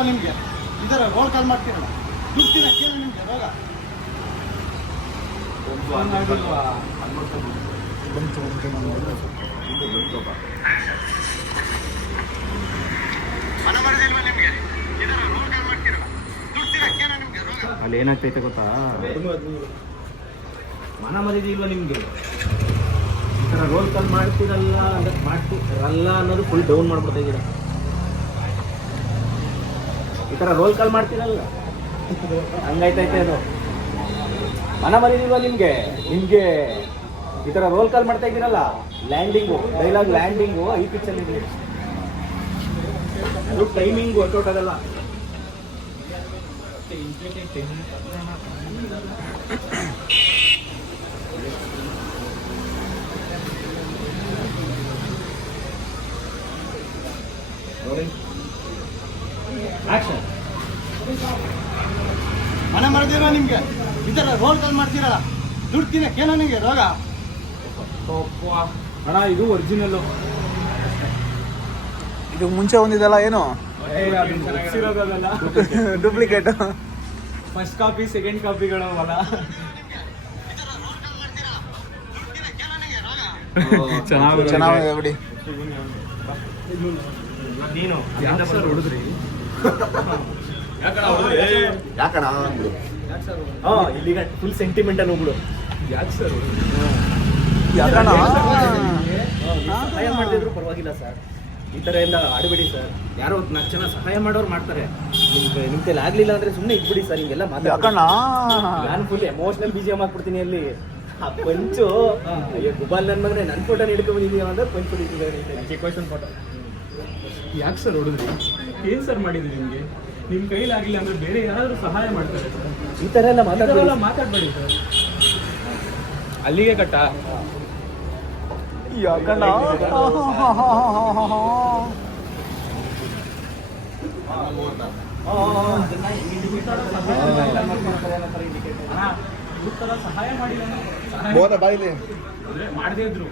ಮಾಡಿಲ್ವಾ ನಿಮಗೆ? ಇದರ ರೋಲ್ ಕಾಲ್ ಮಾಡ್ತೀರಲ್ಲ, ದುಡ್ಡು ತಿನ್ನಕ್ಕೇನು ನಿಮಗೆ ರೋಗ? ಅಲ್ಲಿ ಏನಾಗ್ತೈತೆ ಗೊತ್ತಾ, ಮನ ಮರ್ಯಾದೆ ಇಲ್ವಾ ನಿಮಗೆ? ಈ ಥರ ರೋಲ್ ಕಾಲ್ ಮಾಡ್ತೀರಲ್ಲ ಅನ್ನೋದು ಫುಲ್ ಡೌನ್ ಮಾಡ್ಬಿಡ್ತಾ ಇದ್ದೀರಾ. ಈ ಥರ ರೋಲ್ ಕಾಲ್ ಮಾಡ್ತೀರಲ್ಲ ಹಂಗಾಯ್ತೈತೆ ಅದು. ಮನ ಮರ್ಯಾದೆ ಇಲ್ವಾ ನಿಮಗೆ? ಈ ಥರ ರೋಲ್ ಕಾಲ್ ಮಾಡ್ತಾ ಇದ್ದೀರಲ್ಲ, ಲ್ಯಾಂಡಿಂಗು ಡೈಲಾಗ್ ಲ್ಯಾಂಡಿಂಗು ಈ ಪಿಕ್ಚಲ್ಲಿ ಇದೆ, ಅದು ಟೈಮಿಂಗ್ ವರ್ಕೌಟ್ ಆಗಲ್ಲ. ಆಕ್ಷನ್. ಮನೆ ಮರದಿಲ್ವಾ ನಿಮಗೆ? ಈ ಥರ ರೋಲ್ ಕಾಲ್ ಮಾಡ್ತೀರಲ್ಲ, ದುಡ್ಡು ತಿನ್ನಕ್ಕೇನೋ ನಿಮಗೆ ರೋಗ? ಅಣ್ಣ ಇದು ಒರಿಜಿನಲ್ಲು, ಇದು ಮುಂಚೆ ಒಂದಿದೆಲ್ಲ ಏನು ಡೂಪ್ಲಿಕೇಟ್. ಫಸ್ಟ್ ಕಾಪಿ ಸೆಕೆಂಡ್ ಕಾಪಿಗಳು ಅಲ್ಲ. ಚೆನ್ನಾಗಿದೆ ಬಿಡಿ. ನೀನು ಹೊಡೆದ್ರಿ ಯಾಕಣ ಇಲ್ಲಿಗ ಫುಲ್ ಸೆಂಟಿಮೆಂಟಲ್ ಹೋಗ್ಬಿಡು. ಯಾಕೆ ಸರ್ ಯಾಕಣ ಸಹಾಯ ಮಾಡಿದ್ರು ಪರವಾಗಿಲ್ಲ ಸರ್, ಈ ಥರ ಎಲ್ಲ ಆಡಬೇಡಿ ಸರ್. ಯಾರೋ 4 ಜನ ಸಹಾಯ ಮಾಡೋರು ಮಾಡ್ತಾರೆ, ನಿಮ್ಮ ಕೈಲಿ ಆಗ್ಲಿಲ್ಲ ಅಂದ್ರೆ ಸುಮ್ಮನೆ ಇದ್ಬಿಡಿ ಸರ್. ಹಿಂಗೆಲ್ಲ ಮಾತಾಡೋಣ. ನಾನು ಫುಲ್ ಎಮೋಷನಲ್ BGM ಹಾಕ್ಬಿಡ್ತೀನಿ ಅಲ್ಲಿ. ಆ ಪಂಚು ಗುಬಾಲ್ ನನ್ನ ಮಗನೇ ನನ್ನ ಫೋಟೋ ಹಿಡ್ಕೊ ಬಂದಿದ್ದೀವಿ ಅಂದ್ರೆ ಪಂಚ್ ಹೊಡಿತಿದ್ದಾರೆ. ಚಿಕ್ಕ ಫೋಟೋ ಯಾಕೆ ಸರ್ ಹೊಡೆದ್ರಿ? ಏನು ಸರ್ ಮಾಡಿದ್ರಿ ನಿಮಗೆ? ನಿಮ್ಮ ಕೈಲಾಗಿಲ್ಲ ಅಂದ್ರೆ ಬೇರೆ ಯಾರಾದರೂ ಸಹಾಯ ಮಾಡ್ತಾರೆ ಸರ್. ಈ ಥರ ಎಲ್ಲ ಮಾತಾಡಬೇಡಿ ಸರ್. ಅಲ್ಲಿಗೆ ಕಟ್ಟ ಯಾಕಣ ಸಹಾಯ ಮಾಡಿಲ್ಲ ಮಾಡದೇ ಇದ್ರು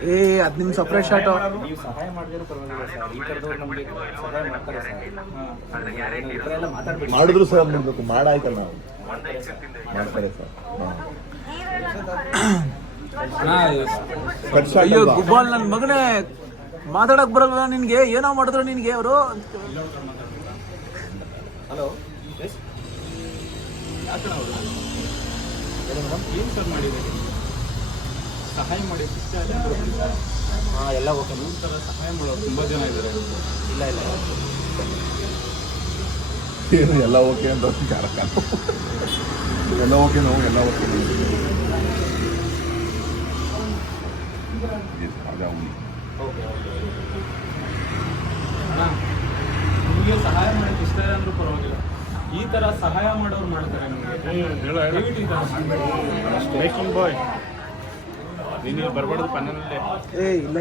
ಅದು ನಿಮ್ಮ ಸಪ್ರೇಟ್ ಶಾಟು. ನೀವು ಸಹಾಯ ಮಾಡಿದ್ರು ಪರವಾಗಿಲ್ಲ ಸರ್, ಈ ಥರದವ್ರು ನಮಗೆ ಸಹಾಯ ಮಾಡ್ತಾರೆ ಸರ್. ಈ ಥರ ಎಲ್ಲ ಮಾತಾಡ್ಬೇಡಿ. ಮಾಡಿದ್ರು ಸರ್, ಮಾಡಬೇಕು ಮಾಡಾಯ್ತಲ್ಲ ನಾವು ಮಾಡ್ತಾರೆ ಸರ್. ಅಯ್ಯೋ ಗುಬ್ಬಾಲ್ ನನ್ನ ಮಗನೇ, ಮಾತಾಡಕ್ ಬರಲ್ವ ನಿನ್ಗೆ? ಏನೋ ಮಾಡಿದ್ರು ನಿನ್ಗೆ ಅವರು? ಹಲೋ ಏನು ಸರ್ ಮಾಡಿದ್ದೀರಿ? ಸಹಾಯ ಮಾಡಿ ಹಾಂ ಎಲ್ಲ ಓಕೆ. ಈ ಥರ ಸಹಾಯ ಮಾಡೋರು ತುಂಬ ಜನ ಇದ್ದಾರೆ. ಇಲ್ಲ ಏನು ಎಲ್ಲ ಓಕೆ ಅಂತ ಎಲ್ಲ ಓಕೆ ನಾವು ಎಲ್ಲ ಓಕೆ ಅಣ್ಣ, ನಿಮಗೆ ಸಹಾಯ ಮಾಡಕ್ಕೆ ಇಷ್ಟ ಇಲ್ಲ ಅಂದ್ರೂ ಪರವಾಗಿಲ್ಲ, ಈ ಥರ ಸಹಾಯ ಮಾಡೋರು ಮಾಡ್ತಾರೆ ನಮಗೆ. ದಯವಿಟ್ಟು ಈ ಥರ ಮೇಕಿಂಗ್ ಬಾಯ್ ನೀನು ಬರಬಾರ್ದು ಪನ್ನಲ್ಲೇ. ಇಲ್ಲ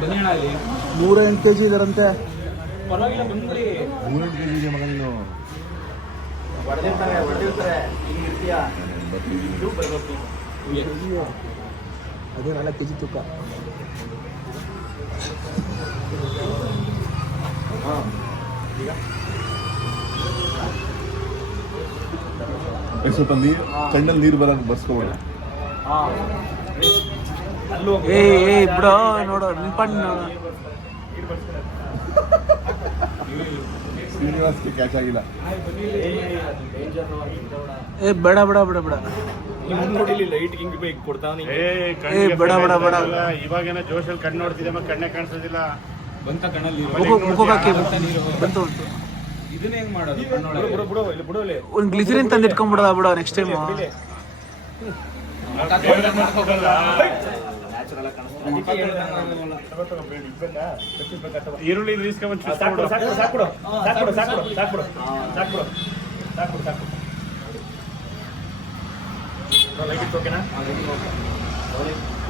ಬನ್ನಿ ಅಣ್ಣ, ಅಲ್ಲಿ 108 kg ಇದಾರಂತೆ. ಪರವಾಗಿಲ್ಲ ಬಂದ್ರಿ. 3 kg ಇದೆ ಮಗ ನೀನು. ಹೊಡೆದಿರ್ತಾರೆ ಹಿಂಗೆ ಇರ್ತೀಯಾ? ಅದೇ 4 kg ತೂಕ. ಸ್ವಲ್ಪ ನೀರು ಕಣ್ಣಲ್ಲಿ ನೀರು ಬರೋದು ಬರ್ಸ್ಕೋಬೇಡ. ಬಿಡೋ ನೋಡೋ ನಿಲ್ಪಣ್ಣ ಶ್ರೀನಿವಾಸ್ಗೆ ಕ್ಯಾಚ್ ಆಗಿಲ್ಲ. ಬೇಡ ಬೇಡ ಬೇಡ ಬೇಡ ಲೈಟ್ ಹಿಂಗೆ ಬೇಕು ಕೊಡ್ತಾನೆ. ಬೇಡ ಬೇಡ ಬೇಡ. ಇವಾಗೇನ ಜೋಶಲ್ಲಿ ಕಣ್ಣು ನೋಡ್ತಿದ್ದೆ, ಕಣ್ಣೇ ಕಾಣಿಸೋದಿಲ್ಲ. ಬಂತ ಕಣ್ಣಲ್ಲಿ ಬಂತು. ಇದನ್ನ ಹೆಂಗ್ ಮಾಡೋದು? ಒಂದು ಗ್ಲಿಸರಿನ್ ತಂದು ಇಟ್ಕೊಂಡ್ಬಿಡೋದ ಬಿಡೋ ನೆಕ್ಸ್ಟ್ ಟೈಮ್. ಈರುಳ್ಳಿ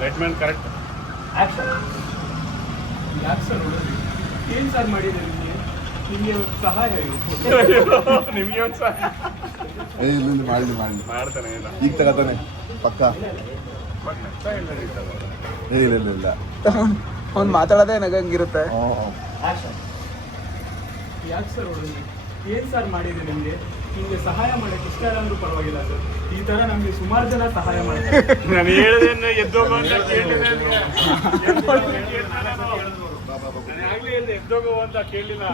ಲೈಟ್ ಮ್ಯಾನ್ ಕರೆಕ್ಟ್. ಯಾಕೆ ಸರ್ ಏನ್ ಸರ್ ಮಾಡಿದೆ ನಿಮಗೆ ಸಹಾಯ? ನಿಮಗೆ ಒಂದು ಸಹಾಯ ಇಲ್ಲಿ ಮಾಡಲಿ ಮಾಡ್ತಾನೆ ಇಲ್ಲ, ಈಗ ತಗೋತಾನೆ ಪಕ್ಕ. ಇಲ್ಲ ಅವ್ನು ಮಾತಾಡೋದೇ ನಗಂಗಿರುತ್ತೆ. ಆಕ್ಷನ್. ಯಾಕೆ ಸರ್ ಹೊಡೆದ್ರಿ? ಏನ್ ಸರ್ ಮಾಡಿದೆ ನಿಮ್ಗೆ? ನಿಮ್ಗೆ ಸಹಾಯ ಮಾಡಕ್ಕೆ ಇಷ್ಟ ಇಲ್ಲ ಅಂದ್ರೂ ಪರವಾಗಿಲ್ಲ ಸರ್. ಈ ತರ ನಮ್ಗೆ ಸುಮಾರು ಜನ ಸಹಾಯ ಮಾಡ್ತಾರೆ. ನಾನು ಹೇಳಿದೇನು ಎದ್ದೋಗು ಅಂತ ಕೇಳಿದೆ. ಆಗ್ಲೇ ಹೇಳಿದೆ ಎದ್ದೋಗು ಅಂತ ಕೇಳಿಲ್ಲ.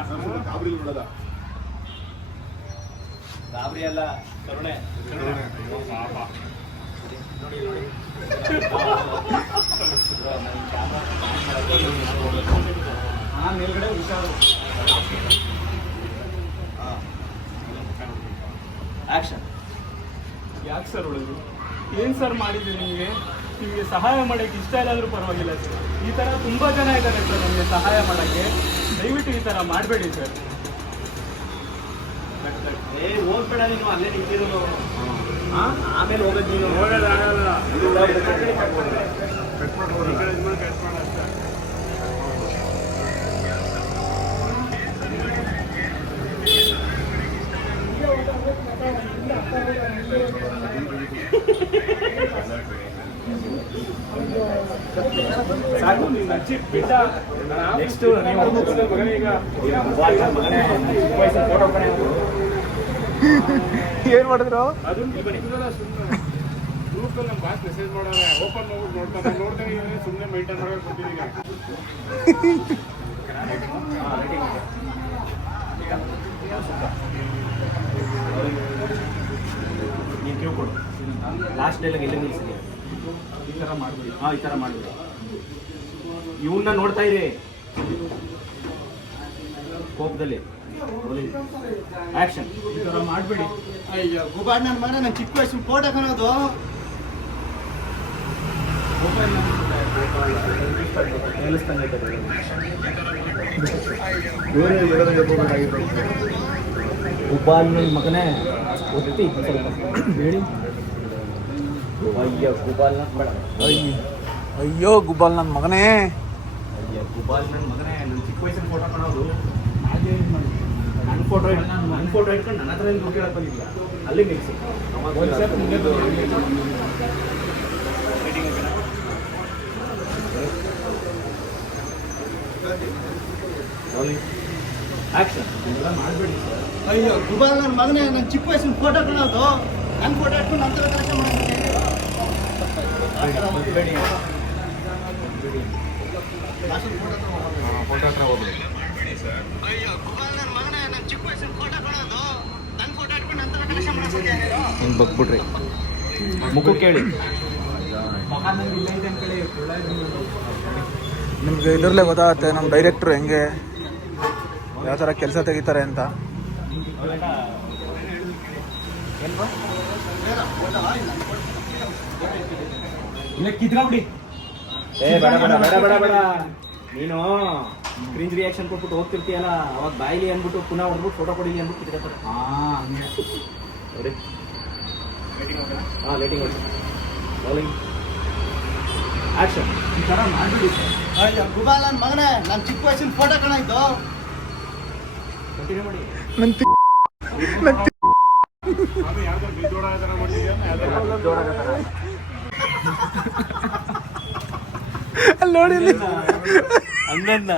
ಗಾಬರಿ ಅಲ್ಲ, ಕರುಣೆ. ಪಾಪ. ಮೇಲ್ಗಡೆ ಹುಷಾರು. ಆಕ್ಷನ್. ಯಾಕೆ ಸರ್ ಹೊಡೆದ್ರು? ಏನ್ ಸರ್ ಮಾಡಿದ್ರಿ ನಿಮ್ಗೆ? ನಿಮ್ಗೆ ಸಹಾಯ ಮಾಡಕ್ಕೆ ಇಷ್ಟ ಇಲ್ಲ ಅಂದ್ರೂ ಪರವಾಗಿಲ್ಲ ಸರ್. ಈ ತರ ತುಂಬಾ ಜನ ಇದ್ದಾರೆ ಸರ್ ನಮ್ಗೆ ಸಹಾಯ ಮಾಡಕ್ಕೆ. ದಯವಿಟ್ಟು ಈ ತರ ಮಾಡಬೇಡಿ ಸರ್. ಹೋಗ್ಬೇಡ ನೀನು, ಅಲ್ಲೇ ನಿಂತಿರೋದು. ಆಮೇಲೆ ಹೋಗೋದು ನೀನು. ಸಾಕು ನೀನು ಹಚ್ಚಿ ಬಿಟ್ಟ. ನೆಕ್ಸ್ಟ್ ಮಗನೇ ಈಗ ಏನ್ ಮಾಡಿದ್ರು? ಅದನ್ನ ಗ್ರೂಪಲ್ಲಿ ನಮ್ಮ ಬಾಸ್ ಮೆಸೇಜ್ ಮಾಡೋರೆ. ಓಪನ್ ಮಾಡ್ಬಿಟ್ಟು ನೋಡ್ತಾರೆ. ನೋಡ್ತಾರೆ ಸುಮ್ಮನೆ ಮೈಂಟೈನ್ ಮಾಡೋಕೆ ಕೊಟ್ಟಿದ್ದೀಗ. ನೀನು ಕ್ಯೂ ಕೊಡು. ಲಾಸ್ಟ್ ಡೇಲಾಗ ಎಲ್ಲಿ ನಿಲ್ಸಿದೆ? ಈ ಥರ ಮಾಡ್ಬಿಡಿ. ಈ ಥರ ಮಾಡ್ಬಿಡಿ. ಇವನ್ನ ನೋಡ್ತಾ ಇರಿ ಕೋಪದಲ್ಲಿ. ಆಕ್ಷನ್. ಈ ಥರ ಮಾಡಬೇಡಿ. ಅಯ್ಯೋ ಗುಬಾಡ್ ನನ್ನ ಮಗನೇ, ನನ್ನ ಚಿಕ್ಕ ವಯಸ್ಸಿನ ಫೋಟೋ ಕಾಣೋದು. ಗುಬಾಲ್ ನನ್ನ ಮಗನೇ ಒತ್ತಿ ಹೇಳಿ. ಅಯ್ಯ ಗುಬಾಲ್ ಬೇಡ. ಅಯ್ಯೋ ಗುಬ್ಬಲ್ ನನ್ನ ಮಗನೇ. ಅಯ್ಯ ಗುಬಾಲ್ ನನ್ನ ಮಗನೇ, ನನ್ನ ಚಿಕ್ಕ ವಯಸ್ಸಿನ ಫೋಟೋ ಕಾಣೋದು. ನನ್ನ ಫೋಟೋ ಇಟ್ಕೊಂಡು ನನ್ನ ಹತ್ರ ಏನು ದುಡ್ಡು ಕೇಳಕ್ಕೆ ಬಂದಿಲ್ಲ. ಅಲ್ಲಿ ನಿಲ್ಸಿ. ಆಕ್ಷನ್. ಮಾಡಬೇಡಿ ಸರ್. ಅಯ್ಯೋ ಗುಬಾಲ್ ನನ್ನ ಮಗನೇ, ನನ್ನ ಚಿಕ್ಕ ವಯಸ್ಸಿನ ಫೋಟೋ ಕಾಣೋದು. ನನ್ನ ಫೋಟೋ ಇಟ್ಕೊಂಡು ನನ್ನ ಥರ ಕೆಲಸ ಮಾಡ್ತೀನಿ. ಅಯ್ಯೋ ಗುಬಾಲ್ ನನ್ನ ಮಗನೇ, ನನ್ನ ಚಿಕ್ಕ ವಯಸ್ಸಿನ ಫೋಟೋ ಕಾಣೋದು. ನನ್ನ ಫೋಟೋ ಇಟ್ಕೊಂಡು ನನ್ನ ಥರ ಕೆಲಸ ಮಾಡ್ತೀನಿ. ಹಿಂಗೆ ಬಗ್ಬಿಟ್ರಿ ಮುಖ ಕೇಳಿ. ನಿಮ್ಗೆ ಇದರಲ್ಲೇ ಗೊತ್ತಾಗುತ್ತೆ ನಮ್ಮ ಡೈರೆಕ್ಟ್ರು ಹೆಂಗೆ ಯಾವ ಥರ ಕೆಲಸ ತೆಗಿತಾರೆ ಅಂತ. ಇಲ್ಲ ಕಿತ್ಕೊಂಬಿಡಿ. ಬೇಡ ಬೇಡ ಬೇಡ ಬೇಡ ಬೇಡ. ನೀನು ಕ್ರಿಂಜ್ ರಿಯಾಕ್ಷನ್ ಕೊಟ್ಬಿಟ್ಟು ಹೋಗ್ತಿರ್ತೀಯಲ್ಲ, ಅವಾಗ ಬಾಯಿಲಿ ಅಂದ್ಬಿಟ್ಟು ಪುನಃ ಹೊಡ್ಬಿಟ್ಟು ಫೋಟೋ ಕೊಡಿಲಿ ಅಂದ್ಬಿಟ್ಟು ಕಿತ್ಕೊತಾರೆ. ನೋಡಿ. ಲೇಟಿಂಗ್ ಹೊಡಿ. ರೋಲಿಂಗ್. ಆಕ್ಷನ್. ಈ ಥರ ಮಾಡಬೇಡಿ ಸರ್. ಅಯ್ಯೋ ಗುಬಾಲ್ ನನ್ನ ಮಗನೇ, ನನ್ನ ಚಿಕ್ಕ ವಯಸ್ಸಿನ ಫೋಟೋ ಕಾಣಾಯ್ತು. ಕಂಟಿನ್ಯೂ ಮಾಡಿ. ಅದು ಯಾವ್ದೋ ಬಿದ್ದೋಡ ಥರ ಮಾಡಿದ್ಯಾ? ಅಲ್ಲಿ ನೋಡಿ ಹಂಗನ್ನ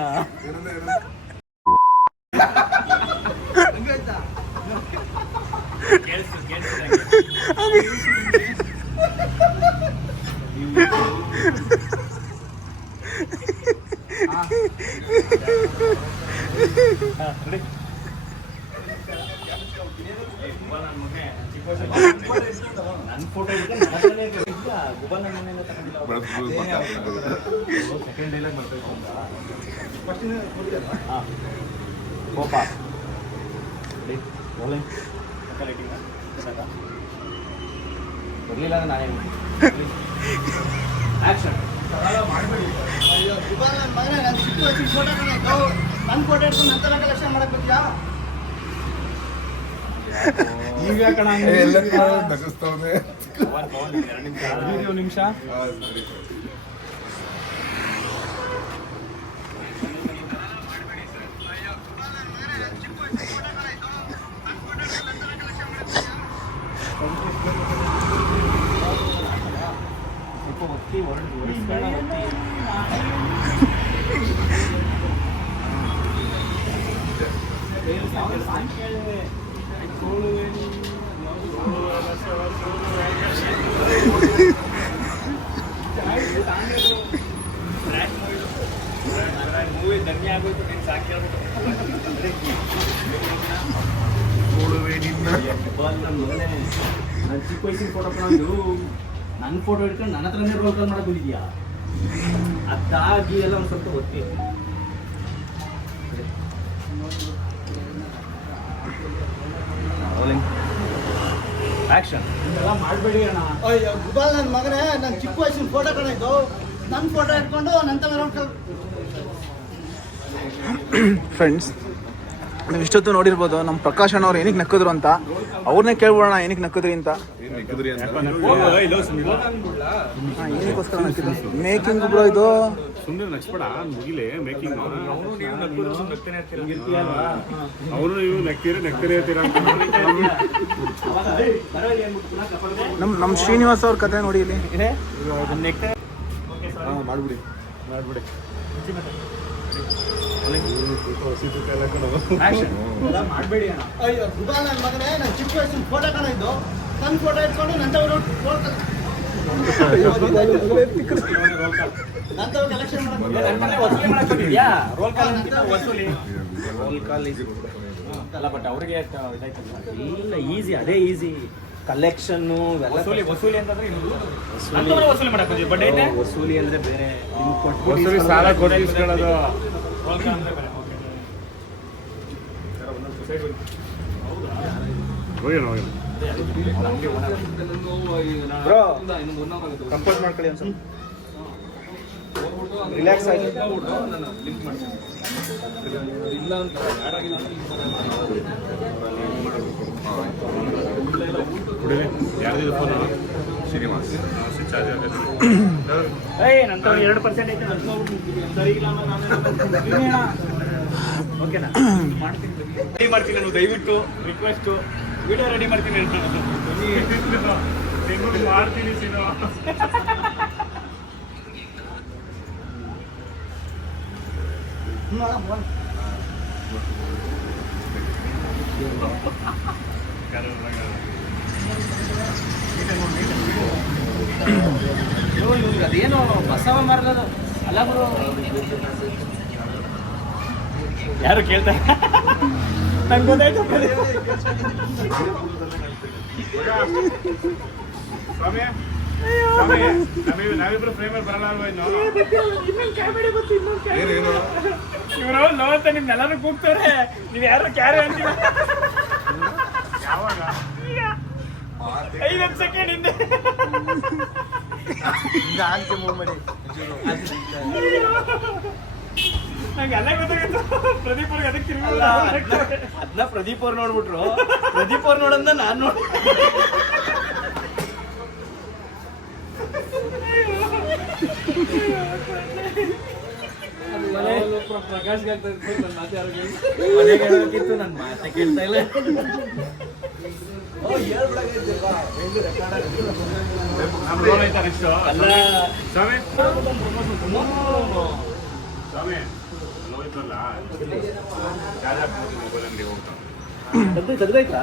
ನನ್ನ ಫೋಟೋ ಗುಬಲ್ ನನ್ನ ಸೆಕೆಂಡ್ ಡೈಲಾಗ್ ಬರ್ಬೇಕು ಅಂತ. ಕೋಪ ಬರಲಿಲ್ಲ ಅಂದ್ರೆ ನಾನೇ ಆಕ್ಷನ್. ಅಯ್ಯೋ ಗುಬಾಲ್ ನನ್ನ ಮಗನೇ, ನನ್ನ ಚಿಕ್ಕ ವಯಸ್ಸಿನ ಫೋಟೋ ಕಾಣಾಯ್ತು. ನನ್ನ ಫೋಟೋ ಇಟ್ಕೊಂಡು ನನ್ನ ಥರ ಕೆಲಸ ಮಾಡಕ್ ಬರ್ತೀಯಾ? ಈಗ ಕಣ ನಗಿಸ್ತವ್ನೆ. ನಿಮಿಷ. ಸ್ವಲ್ಪ ಒತ್ತಿ ಹೊರಡಿ ಮೂವಿ ಧನ್ಯ ಆಗೋಯ್ತು ನೀನು ಸಾಕಿ ನಾನು ಚಿಕ್ಕ ವಯಸ್ಸಿನ ಫೋಟೋ ತಗೊಂಡು ನನ್ನ ಫೋಟೋ ಇಟ್ಕೊಂಡು ನನ್ನ ಹತ್ರನೇ ರೋಲ್ ಕಾಲ್ ಮಾಡಕ್ ಬಂದಿದ್ಯಾ ಅದಾಗಿ ಎಲ್ಲ ಒಂದು ಸ್ವಲ್ಪ ಗೊತ್ತಿ ಆಕ್ಷನ್ ಇದೆಲ್ಲ ಮಾಡಬೇಡಿ ಅಣ್ಣ. ಅಯ್ಯೋ ಗುಬಾಲ್ ನನ್ನ ಮಗನೇ, ನನ್ನ ಚಿಕ್ಕ ವಯಸ್ಸಿನ ಫೋಟೋ ಕಣಿದ್ದು ನನ್ನ ಫೋಟೋ ಇಟ್ಕೊಂಡು ನನ್ನ ತಗೊಂಡು ಫ್ರೆಂಡ್ಸ್, ನೀವು ಇಷ್ಟೊತ್ತು ನೋಡಿರ್ಬೋದು ನಮ್ಮ ಪ್ರಕಾಶ್ ಅಣ್ಣ ಅವ್ರು ಏನಕ್ಕೆ ನಕ್ಕಿದ್ರು ಅಂತ. ಅವ್ರನ್ನೇ ಕೇಳ್ಬೋಣ ಏನಕ್ಕೆ ನಕ್ಕಿದ್ರಿ ಅಂತ. ಏನಕ್ಕೋಸ್ಕರ ನಕ್ಕಿದ್ರು? ಮೇಕಿಂಗ್ ಬ್ರೋ ಇದು. ಸುಮ್ಮನೆ ನಗ್ಸ್ಬೇಡ, ಮುಗಿಲೆ ಮೇಕಿಂಗ್. ಅವನು ನೀವು ನಕ್ಕಿದ್ರು ಸುಮ್ನೆ ನಗ್ತಾನೆ ಇರ್ತೀರ. ಅವನು ನೀವು ನಗ್ತೀರಿ ಇರ್ತೀರಾ ಅಂತ. ನಮ್ಮ ಶ್ರೀನಿವಾಸ್ ಅವ್ರ ಕತೆ ನೋಡಿ ಇಲ್ಲಿ. ಮಾಡ್ಬಿಡಿ ಇದೆಲ್ಲ ಮಾಡಬೇಡಿ ಅಣ್ಣ. ಅಯ್ಯೋ ಗುಬಾಲ್ ನನ್ನ ಮಗನೇ, ನನ್ನ ಚಿಕ್ಕ ವಯಸ್ಸಿನ ಫೋಟೋ ಕಣಿದ್ದು ನನ್ನ ಫೋಟೋ ಇಟ್ಕೊಂಡು ನನ್ನ ತಗೊಂಡು ನನ್ನ ತಗೊಂಡು ಕಲೆಕ್ಷನ್ ವಸೂಲಿ ಮಾಡಕ್ ಬಂದಿದ್ಯಾ ರೋಲ್ ಕಾಲ್ ಅಂತಿದ್ದ ವಸೂಲಿ ರೋಲ್ ಕಾಲ್ ಅಲ್ಲ, ಬಟ್ ಅವ್ರಿಗೆ ಇದಾಯ್ತಲ್ಲ. ಇಲ್ಲ, ಈಸಿ, ಅದೇ ಈಸಿ. ಕಲೆಕ್ಷನ್ನು ವಸೂಲಿ ಅಂತಂದ್ರೆ ವಸೂಲಿ ಮಾಡಕ್ ಬಂದಿದ್ವಿ. ಬಟ್ ಐತೆ ವಸೂಲಿ ಅಂದ್ರೆ ಬೇರೆ. ಒಂದ್ಸರಿ ಸಾಲ ಕೊಟ್ಟು ಇಸ್ಕೊಳ್ಳೋದು. ರೋಲ್ ಕಾಲ್ ಅಂದ್ರೆ ಬೇರೆ. ಹೋಗೋಣ ಹೋಗೋಣ. ಬ್ರೋ ಕಂಪೋಸ್ ಮಾಡ್ಕೊಳ್ಳಿ ಒಂದು ಸ್ವಲ್ಪ. ರಿಲ್ಯಾಕ್ಸ್ ಆಗಿ. ಕುಡಿಲಿ. ಯಾರ್ದಿದೆ ಫೋನು? ಶ್ರೀನಿವಾಸ್. ಸ್ವಿಚ್ ಆಗಿ ನಂತರ 2% ಐತೆ. ಸರಿ ಇಲ್ಲ ಓಕೆನಾ? ರೆಡಿ ಮಾಡ್ತೀನಿ ನಾನು, ದಯವಿಟ್ಟು ರಿಕ್ವೆಸ್ಟು ವಿಡಿಯೋ ರೆಡಿ ಮಾಡ್ತೀನಿ ಮಾಡ್ತೀನಿ ಸೀನು. ಅದೇನೋ ಬಸವ ಮಾರ್ಲದು ಅಲ್ಲ ಗುರು. ಯಾರು ಕೇಳ್ತಾರೆ? ನಂಗೆ ಗೊತ್ತಾಯ್ತು. ಸ್ವಾಮಿ ನಾವಿಬ್ರು ಫ್ರೇಮಲ್ಲಿ ಬರಲ್ಲ ಅಲ್ವಾ ಇನ್ನು? ಇವರು ಲೋ ಅಂತ ನಿಮ್ನೆಲ್ಲರೂ ಕೂಗ್ತಾರೆ, ನೀವು ಯಾರು ಕ್ಯಾರೆ ಅಂತೀರ. ಯಾವಾಗ? 5 ಸೆಕೆಂಡ್ ಹಿಂದೆ ನಂಗೆ ಎಲ್ಲ ಗೊತ್ತಾಗಿತ್ತು. ಪ್ರದೀಪ್ ಅವ್ರಿಗೆ ಅದಕ್ಕೆ ತಿರುಗಲ್ಲ. ಅದನ್ನ ಪ್ರದೀಪ್ ಅವ್ರು ನೋಡ್ಬಿಟ್ರು. ಪ್ರದೀಪ್ ಅವ್ರು ನೋಡಂದ ನಾನು ನೋಡಿ. ಪ್ರಕಾಶ್ಗೆ ಆಗ್ತಾ ಇತ್ತು, ನನ್ನ ಮಾತು ಯಾರು ಮನೆಗೆ ಹೇಳೋಕಿತ್ತು, ನನ್ನ ಮಾತೆ ಕೇಳ್ತಾ ಇಲ್ಲ. ನಮ್ಮ ರೋಲ್ ಆಯ್ತಾ ನೆಕ್ಸ್ಟ್? ಅಲ್ಲ ಸ್ವಾಮಿ ನೋಡಿದ್ರಲ್ಲ, ಮೊಬೈಲ್ ಅಂಗಡಿ ಹೋಗ್ತಾ ತೆಗ್ದಾಯ್ತಾ?